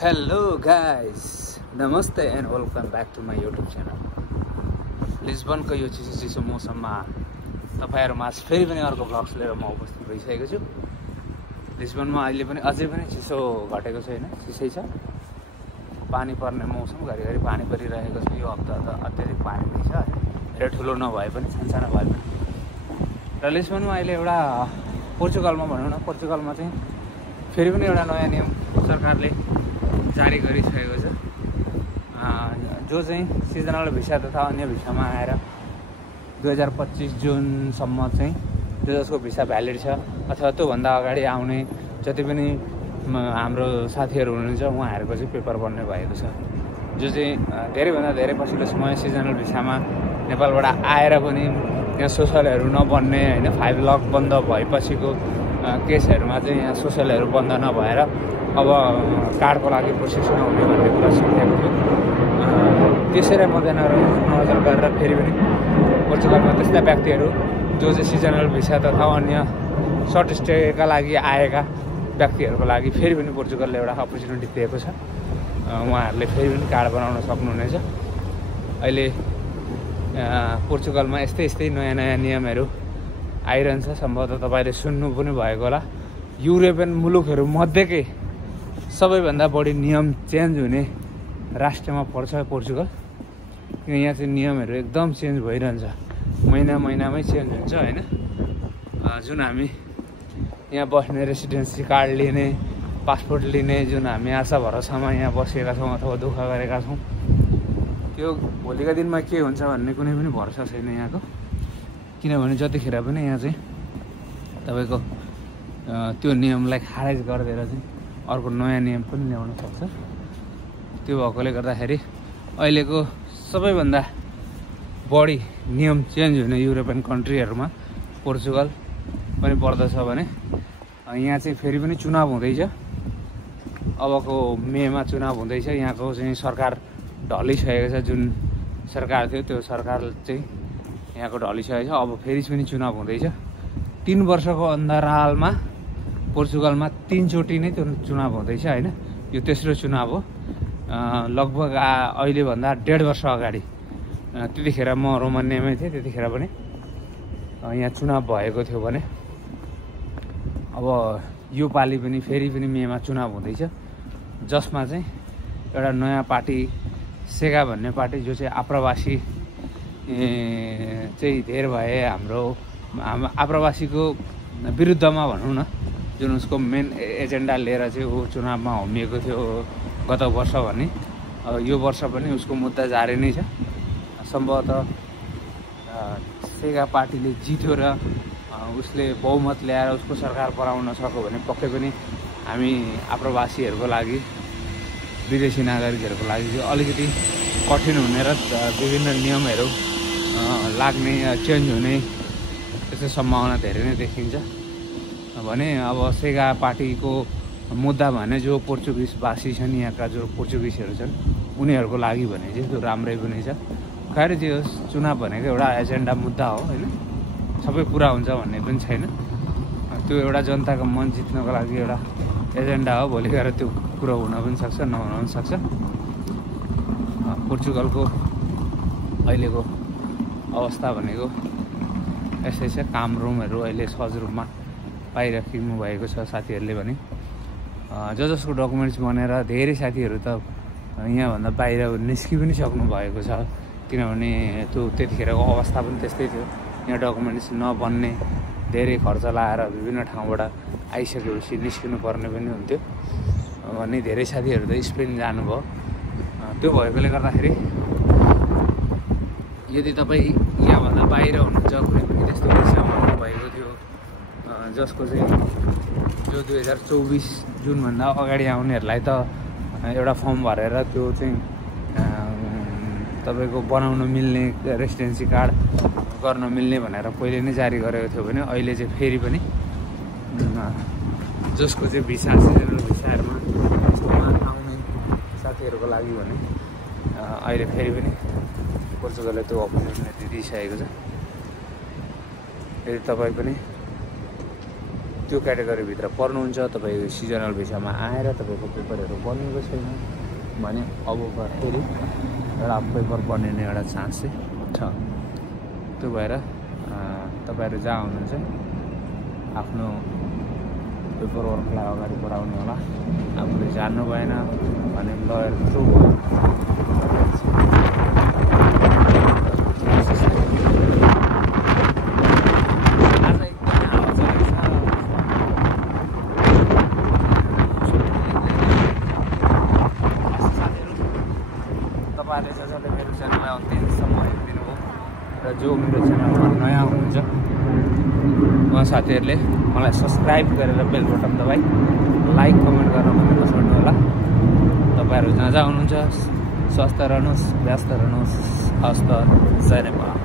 Hello guys, नमस्ते and welcome back to my YouTube channel. लिस्बनको यो चिसो मौसममा तपाईँहरूमा फेरि पनि अर्को भ्लग्स लिएर म उपस्थित भइसकेको छु। लिस्बनमा अहिले पनि अझै पनि चिसो घटेको छैन, चिसै छ। पानी पर्ने मौसम, घरिघरि पानी परिरहेको छ। यो हप्ता त अत्याधिक पानी पनि छ, धेरै ठुलो नभए पनि सानसानो भए पनि। र लिस्बनमा अहिले एउटा पोर्चुगलमा भनौँ न, पोर्चुगलमा चाहिँ फेरि पनि एउटा नयाँ नियम सरकारले जारी गरिसकेको छ, जो चाहिँ सिजनल भिसा तथा अन्य भिसामा आएर 2025 जुनसम्म चाहिँ जसको भिसा भ्यालिड छ अथवा त्योभन्दा अगाडि आउने जति पनि हाम्रो साथीहरू हुनुहुन्छ उहाँहरूको चाहिँ पेपर बन्ने भएको छ। जो चाहिँ धेरैभन्दा धेरै पछिल्लो समय सिजनल भिसामा नेपालबाट आएर पनि यहाँ सोसलहरू नबन्ने होइन, 5 लक बन्द भएपछिको केसहरूमा चाहिँ यहाँ सोसलहरू बन्द नभएर अब कार्डको लागि प्रोसेस नहुने भन्ने कुरा सुनेको थियो। त्यसैलाई मध्यनजर गरेर फेरि पनि पोर्चुगलमा त्यस्ता व्यक्तिहरू जो चाहिँ सिजनल भिसा तथा अन्य सर्ट स्टेका लागि आएका व्यक्तिहरूको लागि फेरि पनि पोर्चुगलले एउटा अपर्च्युनिटी दिएको छ। उहाँहरूले फेरि पनि कार्ड बनाउन सक्नुहुनेछ। अहिले पोर्चुगलमा यस्तै नयाँ नियमहरू आइरहन्छ। सम्भवतः तपाईँले सुन्नु पनि भएको होला, युरोपियन मुलुकहरू मध्येकै सबैभन्दा बढी नियम चेन्ज हुने राष्ट्रमा पर्छ पोर्चुगल। किन यहाँ चाहिँ नियमहरू एकदम चेन्ज भइरहन्छ, महिनामै चेन्ज हुन्छ होइन। जुन हामी यहाँ बस्ने रेसिडेन्सी कार्ड लिने, पासपोर्ट लिने जुन हामी आशा भरोसामा यहाँ बसेका छौँ अथवा दुःख गरेका छौँ, त्यो भोलिका दिनमा के हुन्छ भन्ने कुनै पनि भरोसा छैन यहाँको। किनभने जतिखेर पनि यहाँ चाहिँ तपाईँको त्यो नियमलाई खारेज गरिदिएर चाहिँ अर्को नयाँ नियम पनि ल्याउन सक्छ। त्यो भएकोले गर्दाखेरि अहिलेको सबैभन्दा बढी नियम चेन्ज हुने युरोपियन कन्ट्रीहरूमा पोर्चुगल पनि पर्दछ भने यहाँ चाहिँ फेरि पनि चुनाव हुँदैछ। अबको मेमा चुनाव हुँदैछ। यहाँको चाहिँ सरकार ढलिसकेको छ, जुन सरकार थियो त्यो सरकार चाहिँ यहाँको ढलिसकेको छ। अब फेरि पनि चुनाव हुँदैछ। 3 वर्षको अन्तरालमा पोर्चुगलमा 3 चोटि नै त्यो चुनाव हुँदैछ होइन। यो तेस्रो चुनाव हो। लगभग अहिलेभन्दा 1.5 वर्ष अगाडि, त्यतिखेर म रोमानियामै थिएँ, त्यतिखेर पनि यहाँ चुनाव भएको थियो भने अब यो पालि पनि फेरि पनि मेमा चुनाव हुँदैछ, जसमा चाहिँ एउटा नयाँ पार्टी सेगा भन्ने पार्टी, जो चाहिँ आप्रवासी चाहिँ धेर भए हाम्रो आप्रवासीको विरुद्धमा भनौँ न, जुन उसको मेन एजेन्डा लिएर चाहिँ ऊ चुनावमा होमिएको थियो गत वर्ष भने। अब यो वर्ष पनि उसको मुद्दा जारी नै छ। सम्भवतः सेगा पार्टीले जित्यो र उसले बहुमत ल्याएर उसको सरकार बनाउन सक्यो भने पक्कै पनि हामी आप्रवासीहरूको लागि, विदेशी नागरिकहरूको लागि चाहिँ अलिकति कठिन हुने र विभिन्न नियमहरू लाग्ने, चेन्ज हुने त्यस्तो सम्भावना धेरै नै देखिन्छ भने अब सेगा पार्टीको मुद्दा भने जो पोर्चुगिजवासी छन्, यहाँका जो पोर्चुगिजहरू छन् उनीहरूको लागि भने चाहिँ त्यो राम्रै पनि छ। खैर जे होस्, चुनाव भनेको एउटा एजेन्डा मुद्दा हो होइन, सबै पुरा हुन्छ भन्ने पनि छैन। त्यो एउटा जनताको मन जित्नको लागि एउटा एजेन्डा हो। भोलि गएर त्यो कुरो हुन पनि सक्छ, नहुन पनि सक्छ। पोर्चुगलको अहिलेको अवस्था भनेको यस्तै छ। काम रुमहरू अहिले सहज रूपमा पाइराख्नु भएको छ साथीहरूले भने। जसको डकुमेन्ट्स बनेर धेरै साथीहरू त यहाँभन्दा बाहिर निस्कि पनि सक्नु भएको छ, किनभने त्यो त्यतिखेरको अवस्था पनि त्यस्तै थियो। यहाँ डकुमेन्ट्स नबन्ने, धेरै खर्च लाएर विभिन्न ठाउँबाट आइसकेपछि निस्किनु पर्ने पनि हुन्थ्यो भन्ने धेरै साथीहरू त स्पेन जानुभयो। त्यो भएकोले गर्दाखेरि यदि तपाईँ यहाँभन्दा बाहिर हुनुहुन्छ, कुनै पनि त्यस्तो भिसामा भएको थियो जसको चाहिँ जो 2024 जुनभन्दा अगाडि आउनेहरूलाई त एउटा फर्म भरेर त्यो चाहिँ तपाईँको बनाउन मिल्ने, रेसिडेन्सी कार्ड गर्न मिल्ने भनेर पहिले नै जारी गरेको थियो भने अहिले चाहिँ फेरि पनि जसको चाहिँ भिसा सिजनल भिसाहरूमा यस्तोमा आउने साथीहरूको लागि भने अहिले फेरि पनि पोर्चुगलले त्यो अपर्च्युनिटी दिइसकेको छ। यदि तपाईँ पनि त्यो क्याटेगोरीभित्र पर्नुहुन्छ, तपाईँ सिजनल भिसामा आएर तपाईँको पेपरहरू बनिएको छैन भने अब फेरि एउटा पेपर बनिने एउटा चान्स चाहिँ छ। त्यो भएर तपाईँहरू जहाँ हुनुहुन्छ आफ्नो पेपर वर्कलाई अगाडि बढाउनु होला। आफूले जान्नु भएन भने लयर थ्रु तपाईँहरूले जसले मेरो च्यानललाई अन्तिमसम्म हेरिदिनु भयो र जो मेरो च्यानलमा नयाँ हुनुहुन्छ उहाँ साथीहरूले मलाई सब्सक्राइब गरेर बेल बटन दबाई लाइक कमेन्ट गरेर पनि नछोड्नु होला। तपाईँहरू जहाँ जहाँ हुनुहुन्छ स्वस्थ रहनुहोस्, व्यस्त रहनुहोस्। हस्त जय नेपाल।